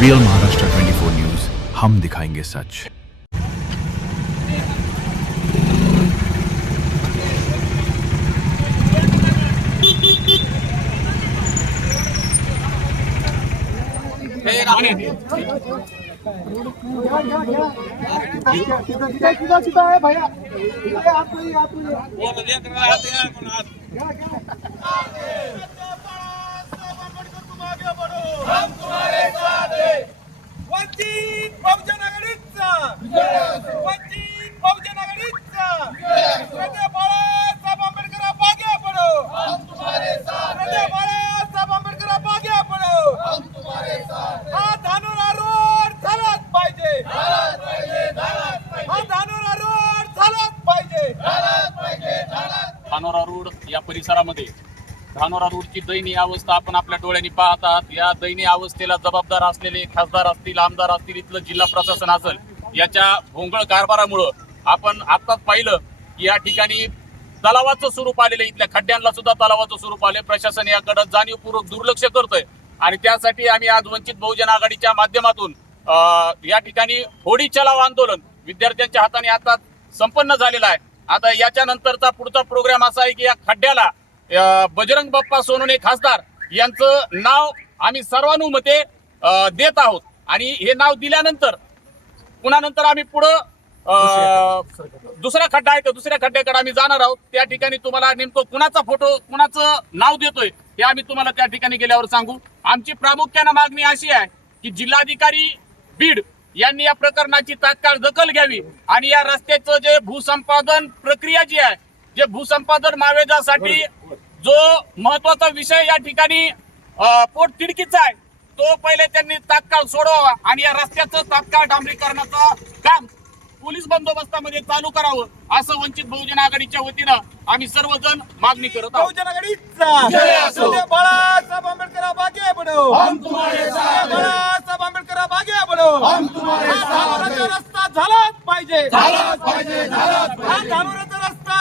Real Maharashtra 24 news हम दिखाएंगे सच। सीधा सीधा सीधा भैया वंचित बहुजन आघाडीचा. वंचित बहुजन आघाडीचा. बाळासाहेब आंबेडकर मागे पडो. बाळासाहेब आंबेडकर मागे पडो. हा धानोरा रोड झालाच पाहिजे. हा धानोरा रोड झालाच पाहिजे. धानोरा रोड या परिसरामध्ये धानोरा रोडची दयनीय अवस्था आपण आपल्या डोळ्यांनी पाहत आहात. या दयनीय अवस्थेला जबाबदार असलेले खासदार असतील आमदार असतील इथलं जिल्हा प्रशासन असेल याच्या भोंगळ कारभारामुळं आपण आत्ताच पाहिलं की या ठिकाणी तलावाचं स्वरूप आलेलं इथल्या खड्ड्यांना सुद्धा तलावाचं स्वरूप आले प्रशासन याकडे जाणीवपूर्वक दुर्लक्ष करतोय. आणि त्यासाठी आम्ही आज वंचित बहुजन आघाडीच्या माध्यमातून या ठिकाणी होडी चलाव आंदोलन विद्यार्थ्यांच्या हाताने आता संपन्न झालेला आहे. आता याच्यानंतरचा पुढचा प्रोग्राम असा आहे की या खड्ड्याला बजरंग बाप्पा सोनवणे खासदार यांचं नाव आम्ही सर्वानुमते अं, देत आहोत. आणि हे नाव दिल्यानंतर पुन्हा नंतर आम्ही पुढं अं, दुसरा खड्डा आहे तर दुसऱ्या खड्ड्याकडे आम्ही जाणार आहोत. त्या ठिकाणी तुम्हाला नेमकं कुणाचा फोटो कुणाचं नाव देतोय हे आम्ही तुम्हाला त्या ठिकाणी गेल्यावर सांगू. आमची प्रामुख्यानं मागणी अशी आहे की जिल्हाधिकारी बीड यांनी या प्रकरणाची तात्काळ दखल घ्यावी आणि या रस्त्याचं जे भूसंपादन प्रक्रिया जी आहे जे भूसंपादन मावेजासाठी जो महत्त्वाचा विषय या ठिकाणी अं, पोट तिडकीचा आहे तो पहिले त्यांनी तात्काळ सोडवावा आणि या रस्त्याचं तात्काळ डांबरीकरणाचं काम पोलीस बंदोबस्तामध्ये चालू करावं असं वंचित बहुजन आघाडीच्या वतीनं आम्ही सर्वजण मागणी करत आहोत. बहुजन बाळासाहेब आंबेडकर बाळासाहेब आंबेडकर मागे पडो हा धानोराचा रस्ता झालाच पाहिजे.